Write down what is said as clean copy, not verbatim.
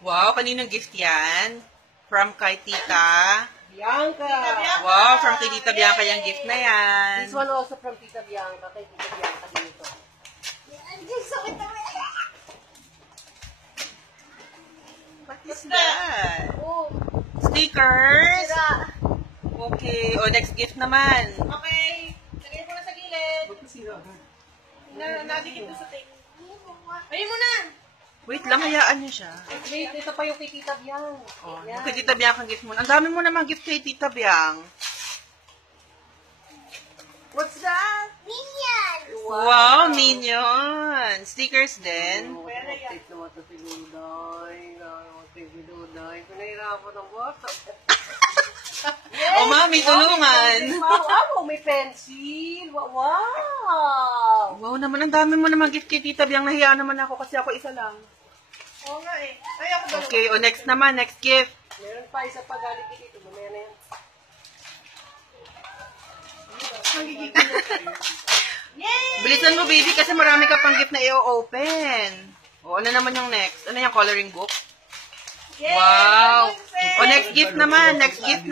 Wow, kaninong gift yan? From kay Tita Bianca. Wow, from kay Tita Bianca yung gift na yan. This one also from Tita Bianca. Kay Tita Bianca din ito. What is that? Oh, Stickers? Okay. O, next gift naman. Okay. Lagay mo na sa gilid. Nadikit mo sa tape. Ayun mo na. Wait lang, hayaan niyo siya. wait, ito pa yung kay Tita Bianca. Oh, Yan. kay Tita Bianca gift mo. Ang dami mo naman gift kay Tita Bianca. What's that? Wow, Minion. Stickers din. Take naman ito si Luday. Si Luday. Pinahirapan ng bata. Oh, mami, tulungan. Wow, may pencil. Wow. Wow naman, ang dami mo naman gift kay Tita Bianca. Nahiya naman ako kasi ako isa lang. Oo nga eh. Ay, ako dalawa. Okay, o next naman, next gift. Meron pa isa pa galing dito. Mamaya na yan. Yay! Bilisan mo, baby, kasi marami ka pang gift na i-open. O, ano naman yung next? Ano yung coloring book? Yay! Wow. Thank you, sir. O, next gift naman. Next gift na.